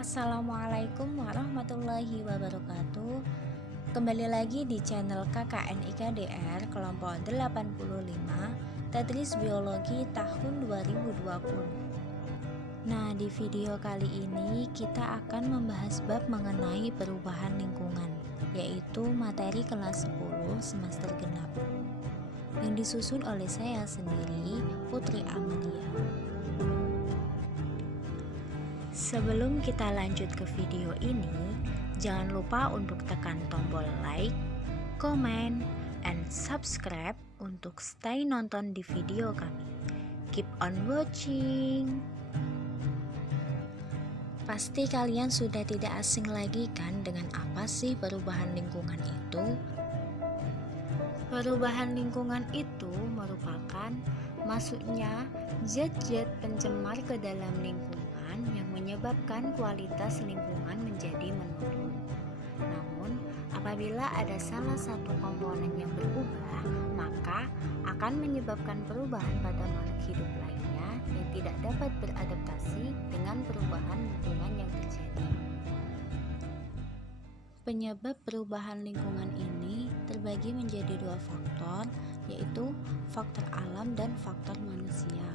Assalamualaikum warahmatullahi wabarakatuh. Kembali lagi di channel KKN IKDR kelompok 85 Tadris Biologi tahun 2020. Nah, di video kali ini kita akan membahas bab mengenai perubahan lingkungan, yaitu materi kelas 10 semester genap, yang disusun oleh saya sendiri, Putri Amalia. Sebelum kita lanjut ke video ini, jangan lupa untuk tekan tombol like, comment, and subscribe untuk stay nonton di video kami. Keep on watching. Pasti kalian sudah tidak asing lagi kan dengan apa sih perubahan lingkungan itu? Perubahan lingkungan itu merupakan masuknya zat-zat pencemar ke dalam lingkungan yang menyebabkan kualitas lingkungan menjadi menurun. Namun, apabila ada salah satu komponen yang berubah, maka akan menyebabkan perubahan pada makhluk hidup lainnya yang tidak dapat beradaptasi dengan perubahan lingkungan yang terjadi. Penyebab perubahan lingkungan ini terbagi menjadi dua faktor, yaitu faktor alam dan faktor manusia.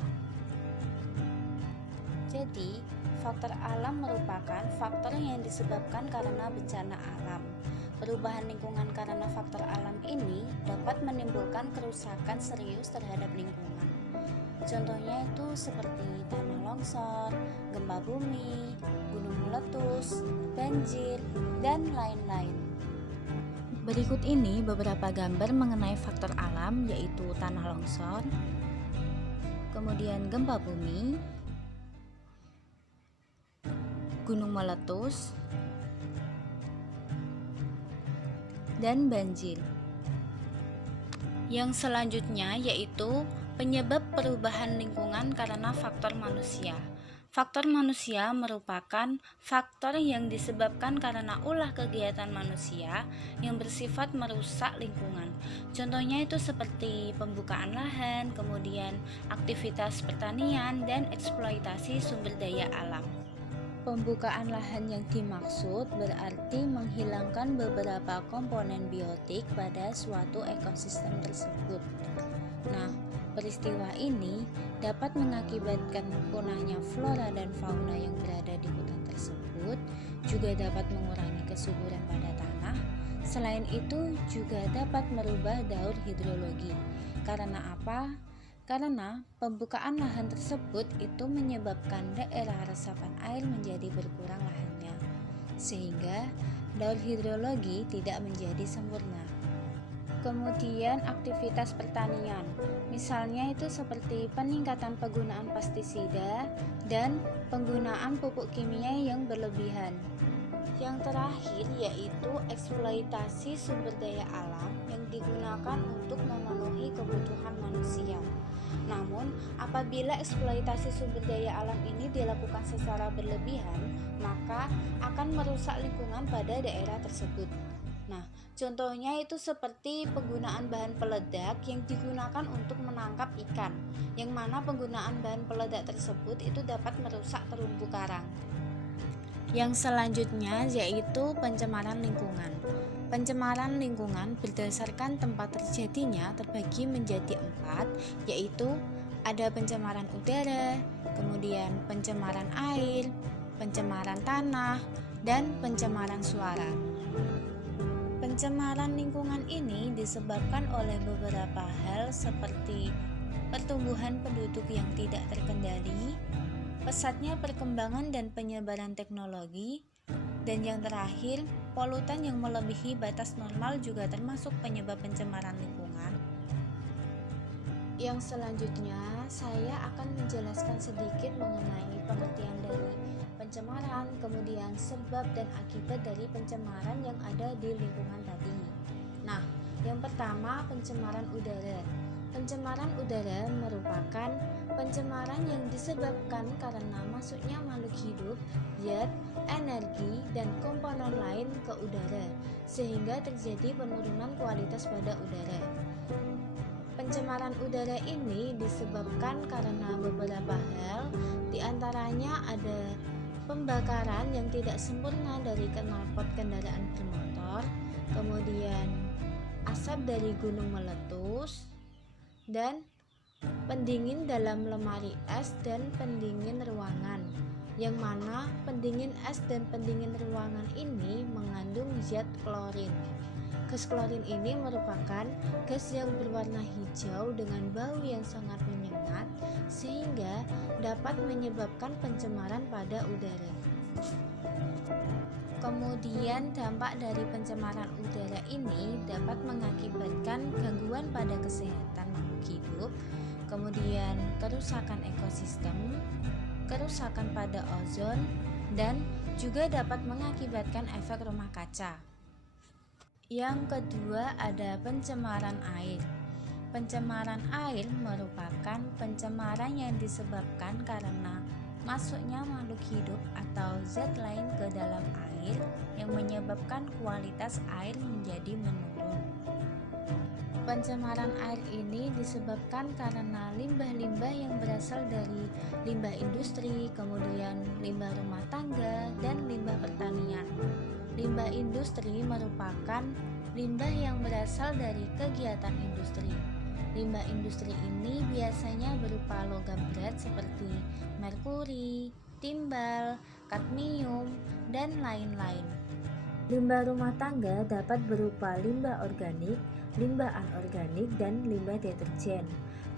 Jadi, faktor alam merupakan faktor yang disebabkan karena bencana alam. Perubahan lingkungan karena faktor alam ini dapat menimbulkan kerusakan serius terhadap lingkungan. Contohnya itu seperti tanah longsor, gempa bumi, gunung meletus, banjir, dan lain-lain. Berikut ini beberapa gambar mengenai faktor alam, yaitu tanah longsor, kemudian gempa bumi, gunung meletus, dan banjir. Yang selanjutnya yaitu penyebab perubahan lingkungan karena faktor manusia. Faktor manusia merupakan faktor yang disebabkan karena ulah kegiatan manusia yang bersifat merusak lingkungan. Contohnya itu seperti pembukaan lahan, kemudian aktivitas pertanian, dan eksploitasi sumber daya alam. Pembukaan lahan yang dimaksud berarti menghilangkan beberapa komponen biotik pada suatu ekosistem tersebut. Nah, peristiwa ini dapat mengakibatkan punahnya flora dan fauna yang berada di hutan tersebut, juga dapat mengurangi kesuburan pada tanah. Selain itu, juga dapat merubah daur hidrologi. Karena apa? Karena pembukaan lahan tersebut itu menyebabkan daerah resapan air menjadi berkurang lahannya, sehingga daur hidrologi tidak menjadi sempurna. Kemudian aktivitas pertanian, misalnya itu seperti peningkatan penggunaan pestisida dan penggunaan pupuk kimia yang berlebihan. Yang terakhir yaitu eksploitasi sumber daya alam yang digunakan untuk memenuhi kebutuhan manusia. Namun, apabila eksploitasi sumber daya alam ini dilakukan secara berlebihan, maka akan merusak lingkungan pada daerah tersebut. Nah, contohnya itu seperti penggunaan bahan peledak yang digunakan untuk menangkap ikan, yang mana penggunaan bahan peledak tersebut itu dapat merusak terumbu karang. Yang selanjutnya yaitu pencemaran lingkungan. Pencemaran lingkungan berdasarkan tempat terjadinya terbagi menjadi 4, yaitu ada pencemaran udara, kemudian pencemaran air, pencemaran tanah, dan pencemaran suara. Pencemaran lingkungan ini disebabkan oleh beberapa hal seperti pertumbuhan penduduk yang tidak terkendali, pesatnya perkembangan dan penyebaran teknologi, dan yang terakhir, polutan yang melebihi batas normal juga termasuk penyebab pencemaran lingkungan. Yang selanjutnya, saya akan menjelaskan sedikit mengenai pengertian dari pencemaran, kemudian sebab dan akibat dari pencemaran yang ada di lingkungan tadi. Nah, yang pertama pencemaran udara. Pencemaran udara merupakan pencemaran yang disebabkan karena masuknya makhluk hidup, zat, energi, dan komponen lain ke udara, sehingga terjadi penurunan kualitas pada udara. Pencemaran udara ini disebabkan karena beberapa hal, diantaranya ada pembakaran yang tidak sempurna dari knalpot kendaraan bermotor, kemudian asap dari gunung meletus, dan pendingin dalam lemari es dan pendingin ruangan, yang mana pendingin es dan pendingin ruangan ini mengandung zat klorin. Gas klorin ini merupakan gas yang berwarna hijau dengan bau yang sangat menyengat sehingga dapat menyebabkan pencemaran pada udara. Kemudian dampak dari pencemaran udara ini dapat mengakibatkan gangguan pada kesehatan makhluk hidup, kemudian kerusakan ekosistem, kerusakan pada ozon, dan juga dapat mengakibatkan efek rumah kaca. Yang kedua ada pencemaran air. Pencemaran air merupakan pencemaran yang disebabkan karena masuknya makhluk hidup atau zat lain ke dalam air yang menyebabkan kualitas air menjadi menurun. Pencemaran air ini disebabkan karena limbah-limbah yang berasal dari limbah industri, kemudian limbah rumah tangga, dan limbah pertanian. Limbah industri merupakan limbah yang berasal dari kegiatan industri. Limbah industri ini biasanya berupa logam berat seperti merkuri, timbal, kadmium, dan lain-lain. Limbah rumah tangga dapat berupa limbah organik, limbah anorganik, dan limbah deterjen.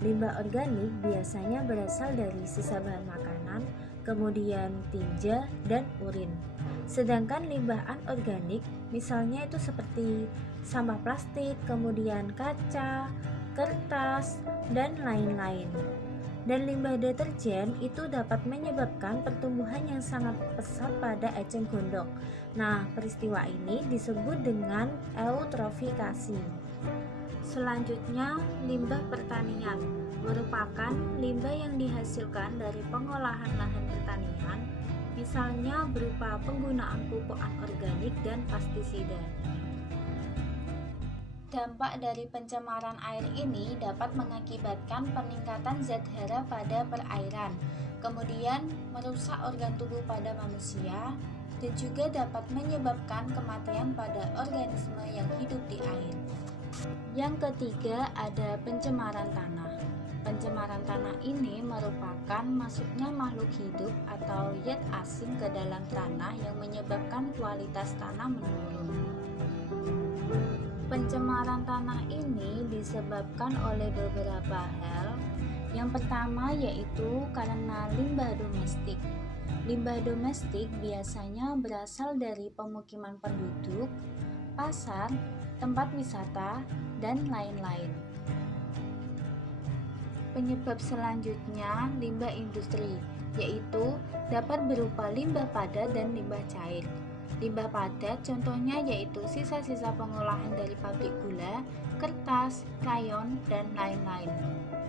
Limbah organik biasanya berasal dari sisa bahan makanan, kemudian tinja, dan urin. Sedangkan limbah anorganik misalnya itu seperti sampah plastik, kemudian kaca, kertas, dan lain-lain. Dan limbah deterjen itu dapat menyebabkan pertumbuhan yang sangat pesat pada eceng gondok. Nah, peristiwa ini disebut dengan eutrofikasi. Selanjutnya, limbah pertanian merupakan limbah yang dihasilkan dari pengolahan lahan pertanian, misalnya berupa penggunaan pupuk anorganik dan pestisida. Dampak dari pencemaran air ini dapat mengakibatkan peningkatan zat hara pada perairan, kemudian merusak organ tubuh pada manusia, dan juga dapat menyebabkan kematian pada organisme yang hidup di air. Yang ketiga ada pencemaran tanah. Pencemaran tanah ini merupakan masuknya makhluk hidup atau zat asing ke dalam tanah yang menyebabkan kualitas tanah menurun. Pencemaran tanah ini disebabkan oleh beberapa hal. Yang pertama yaitu karena limbah domestik. Limbah domestik biasanya berasal dari pemukiman penduduk, pasar, tempat wisata, dan lain-lain. Penyebab selanjutnya limbah industri, yaitu dapat berupa limbah padat dan limbah cair. Limbah padat contohnya yaitu sisa-sisa pengolahan dari pabrik gula, kertas, rayon, dan lain-lain.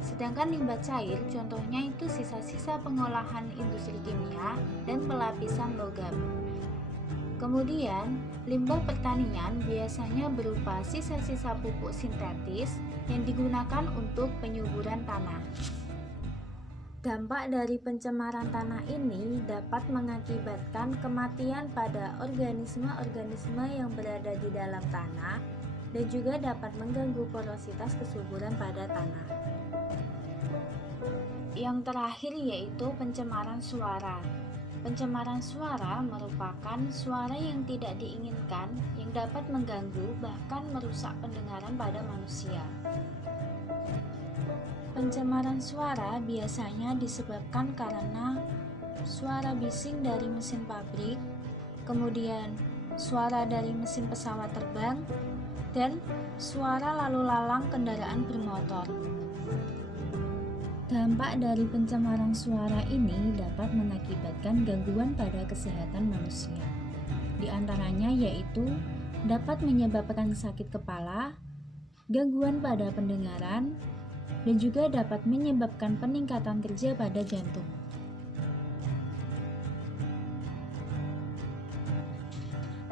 Sedangkan limbah cair contohnya itu sisa-sisa pengolahan industri kimia dan pelapisan logam. Kemudian, limbah pertanian biasanya berupa sisa-sisa pupuk sintetis yang digunakan untuk penyuburan tanah. Dampak dari pencemaran tanah ini dapat mengakibatkan kematian pada organisme-organisme yang berada di dalam tanah dan juga dapat mengganggu porositas kesuburan pada tanah. Yang terakhir yaitu pencemaran suara. Pencemaran suara merupakan suara yang tidak diinginkan yang dapat mengganggu bahkan merusak pendengaran pada manusia. Pencemaran suara biasanya disebabkan karena suara bising dari mesin pabrik, kemudian suara dari mesin pesawat terbang, dan suara lalu lalang kendaraan bermotor. Dampak dari pencemaran suara ini dapat mengakibatkan gangguan pada kesehatan manusia. Di antaranya yaitu dapat menyebabkan sakit kepala, gangguan pada pendengaran, dan juga dapat menyebabkan peningkatan kerja pada jantung.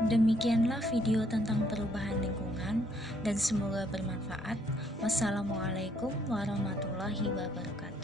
Demikianlah video tentang perubahan lingkungan dan semoga bermanfaat. Wassalamualaikum warahmatullahi wabarakatuh.